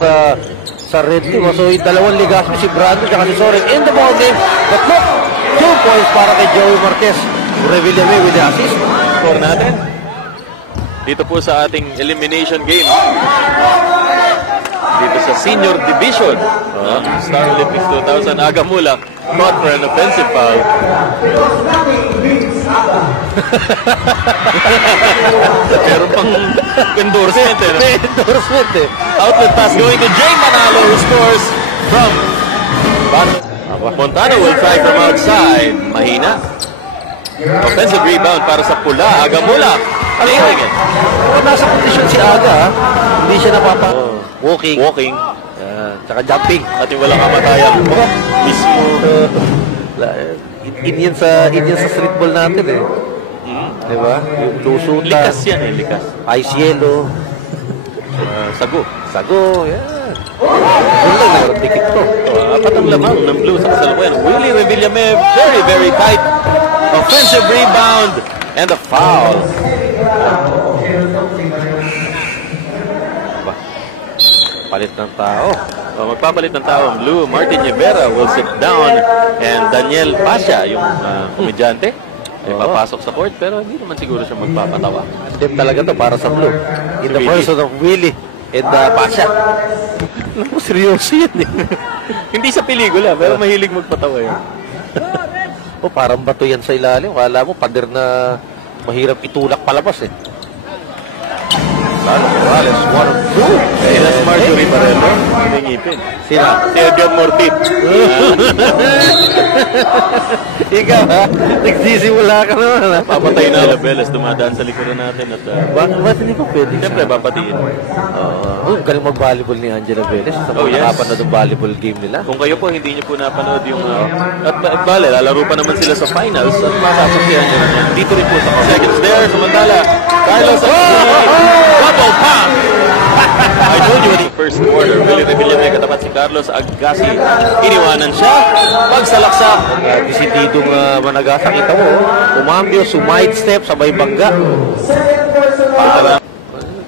sa red team. So, yung dalawang Legaspi, si Brando at si Soren in the ball game. But look, 2 points para kay Joey Marquez. Revillame with the assist. Score natin. Dito po sa ating elimination game. Dito sa Senior Division. Star Olympics 2000. Agamula caught for an offensive foul. Meron pang endorsement. May endorsement eh. Outlet pass going to Jay Manalo who scores from Montano will try from outside. Mahina. Offensive rebound para sa pula. Agamula. Nailing it. Nasa kondisyon si Aga. Hindi siya Walking. Tsaka jumping. At yung walang kamatayan mismo. Indian sa streetball natin eh. Diba? Yung lusutan. Likas yan eh, likas. Ice yellow. Sago, yan. Doon lang nagdikit ko. Apat ang lamang ng blue sa kasalukuyan. Willie Revillame, very, very tight. Offensive rebound and a foul. Palit ng tao. Magpapalit ng tao ang blue. Martin Rivera will sit down and Daniel Pasha, yung komedyante, ay papasok sa court pero hindi naman siguro siya magpapatawa. Step talaga to para sa blue. In the person of Willie and Pasha. Naku, seryoso yan eh. Hindi sa pelikula pero mahilig magpatawa yun. Parang bato yan sa ilalim. Kala mo, pader na mahirap itulak palabas eh. Morales, 1-2. That's Marjorie Barrelo. Hindi ngipin. Sina? Si Edgar Mortit. Ikaw ha? Nagsisimula ka naman ha? Papatay na Labeles. Dumadaan sa likuran natin. At Ba't hindi pa pwede? siyempre, papatiin. Galing mag-volleyball ni Angela Velez sa mga na ng volleyball game nila. Kung kayo po hindi nyo po napanood yung at bale, lalaro pa naman sila sa finals at masasaksihan nyo naman. Dito rin po sa seconds there. Samantala, Carlos double pump! I told you the first quarter. Willie Revillame katapat si Carlos Agassi. Iniwanan siya. Pagsalaksak. Desididong Managasa. Kita mo, umambyo, sumide step, sabay bangga.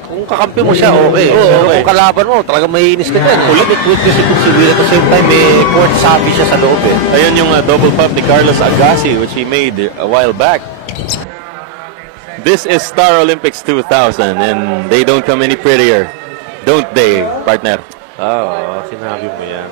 Kung kakampi mo siya, okay. Pero kung kalaban mo, talagang maiinis ka dyan. Ulit kasi kung si Will at the same time, may court sabi siya sa loob eh. Ayun yung double pump ni Carlos Agassi which he made a while back. This is Star Olympics 2000 and they don't come any prettier. Don't they, partner? Sinabi mo yan.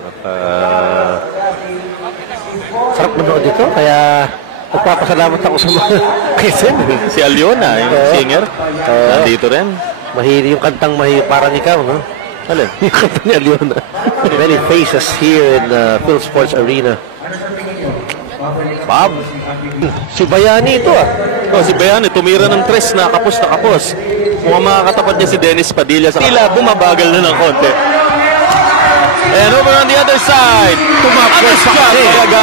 Sarap manood dito, kaya nagpapasalamat ako sa mga kesen. Si Aliona, yung singer, nandito rin. Mahiri yung kantang parang ikaw, no? Alin? Yung kanta ni Aliona. Many faces here in Phil Sports Arena. Bob. Si Bayani ito Si Bayani, tumira ng tres na kapos na kapos. Mukhang makakatapat niya si Dennis Padilla. Tila, bumabagal na ng konti. And over on the other side,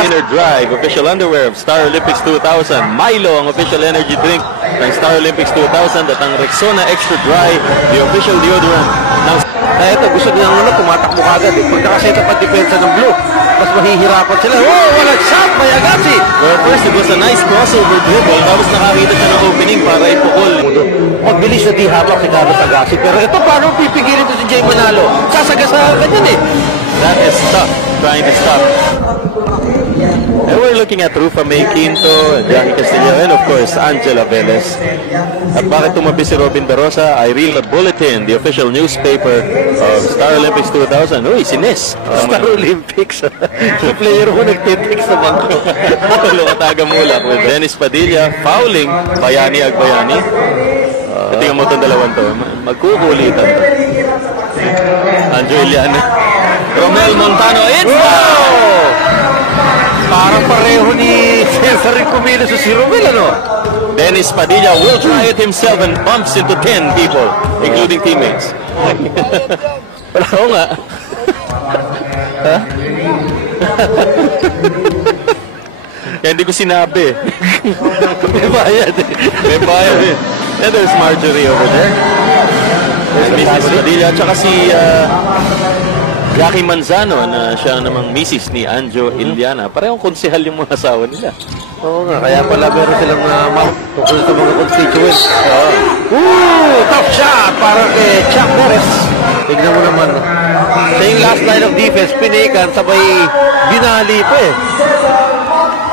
inner drive, official underwear of Star Olympics 2000. Milo, ang official energy drink ng Star Olympics 2000. At ang Rexona Extra Dry, the official deodorant. Ito, gusto nilang tumatakbo kagad eh. Pag nakaset up ang depensa ng blue, mas mahihirapan sila. Walang shot by Agassi! Well, first, it was a nice crossover dribble. Tapos nakakita siya ng opening para ipukol. Magbilis na di hamak si Carlos Agassi. Pero ito, paano pipigilin ito si Jay Manalo? Sasagasahan ka dyan eh. That is tough, trying to stop. And we're looking at Rufa May Quinto, Jackie Castillo, and of course, Angela Velez. At bakit tumabi si Robin De Rosa? I read the bulletin, the official newspaper of Star Olympics 2000. Uy, si Nes. Star Olympics. Yung player mo nagtitik sa bangko. Lumataga mula with Dennis Padilla, fouling Bayani Agbayani. Tingnan mo itong dalawang to. Magkukulitan to. Andrew Iliana. Romel Montano. It's Parang pareho ni Cesar Ricomilos si Romel, ano? Dennis Padilla will try it himself and bumps into 10 people, including teammates. Wala ko nga. Kaya hindi ko sinabi. May bayad eh. May bayad eh. And there's Marjorie over there. There's Mrs. Padilla. At saka si Jackie Manzano na siya namang misis ni Anjo Iliana. Parehong konsehal yung mga asawa nila. Oo nga, kaya pala meron silang tungkol sa mga constituents. Tough shot para kay Chuck Perez. Tignan mo naman. line of defense, pinikan, sabay binali pa eh.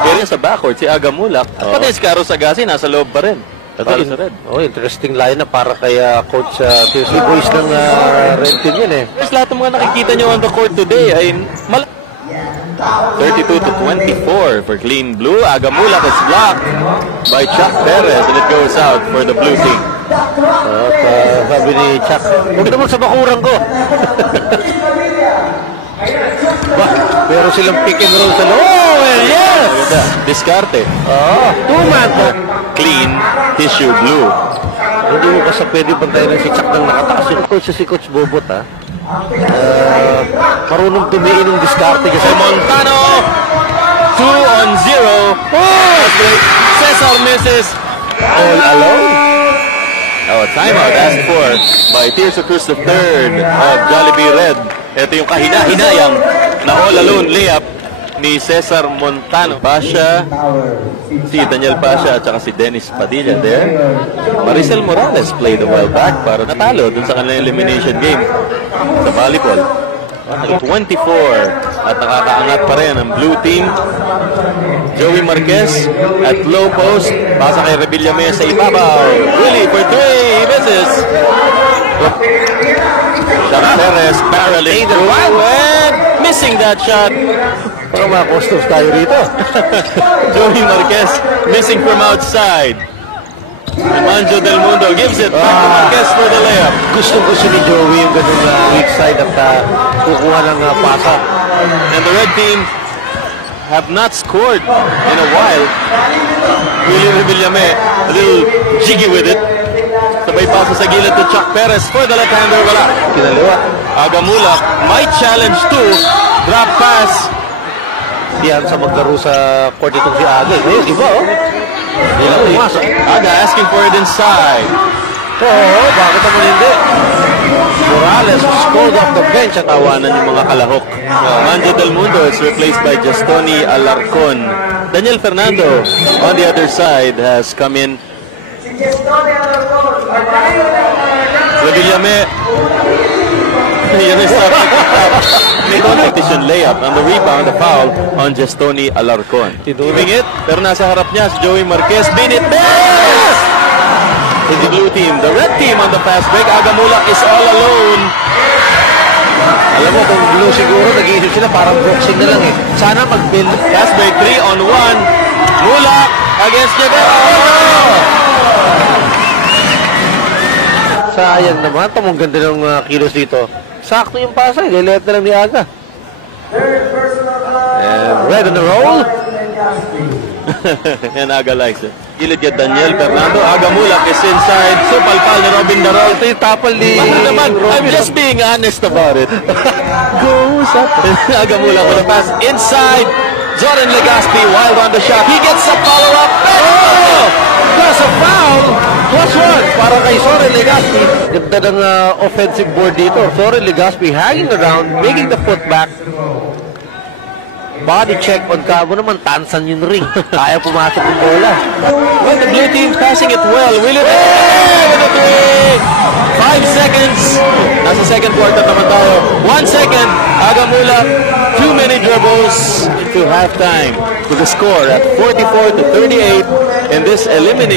Pero sa backcourt, si Agamulak, at pati si Caro Sagasi, nasa loob pa rin. Para sa Red. Oh, interesting lineup para kay Coach Tirsky Boys ng Red Team yun eh. Yes, lahat ng mga nakikita nyo on the court today ay 32-24 for Clean Blue. Agamulak is blocked by Chuck Perez and it goes out for the blue team. At sabi ni Chuck, huwag naman sa bakurang ko. Pero silang pick and roll sa loob. Oh, well, yes! Diskarte. Two-man. Clean Tissue Blue. Hindi mo basta pwede bantayan ng si Chuck nang nakatakas yung coach si Coach Bobot ha. Marunong tumiin ng diskarte kasi Montano 2-0. Cesar misses. all alone. Oh, timeout asked for by Tirso Cruz III of Jollibee Red. Ito yung kahina-hinayang na all alone layup ni Cesar Montano. Pasha, si Daniel Pasha at saka si Dennis Padilla there. Maricel Morales played a while back para natalo dun sa kanilang elimination game sa volleyball. 24 at nakakaangat pa rin ang blue team. Joey Marquez at low post. Pasa kay Revillame sa ibabaw. Willie for 3. He misses. Chuck Perez barreling through and missing that shot. Para mga customs tayo rito. Joey Marquez missing from outside. Manjo Del Mundo gives it back to Marquez for the layup. Gusto ni Joey yung ganun weak side at kukuha ng pasa. And the red team have not scored in a while. Willie Revillame a little jiggy with it. Sabay pasa sa gilid to Chuck Perez for the left-hander. Wala. Kinaliwa. Agamulak might challenge to drop pass. Diyan sa maglaro sa court itong si Aga. Ngayon, iba oh. Hindi lang pumasok. Aga asking for it inside. Oo, bakit naman hindi? Morales was called off the bench at Tawanan yung mga kalahok. Manjo Del Mundo is replaced by Justoni Alarcon. Daniel Fernando on the other side has come in. Revillame. Yun is may competition layup on the rebound, the foul on Justoni Alarcon. Giving it, pero nasa harap niya si Joey Marquez. Binit miss! To the blue team, the red team on the fast break. Agamulak is all alone. alam mo, kung blue siguro, nag-iisip sila parang boxing na lang eh. Sana mag-build. Fast break 3-on-1. Mulak against Jebel. Sayang naman. Tamang ganda ng kilos dito. Sakto yung pasa. Lilet na lang ni Aga. And red on the roll. Yan Aga likes it. Gilid kay Daniel Fernando. Agamulak is inside. Supalpal ni Robin Darol. Ito yung tapal ni naman, I'm just being honest about it. Goes up. Agamulak with a pass inside. Zoran Legaspi wild on the shot. He gets a follow-up. Oh! Plus a foul. Plus one. Para kay Zoran Legaspi. Ganda ng offensive board dito. Zoran Legaspi hanging around, making the putback. Body check on Cabo naman, tansan yung ring. Kaya pumasok yung bola. Well, the blue team's passing it well. Will it? With the three! 5 seconds. Nasa second quarter naman tayo. 1 second. Agamulak, too many dribbles into halftime with the score at 44-38 in this elimination.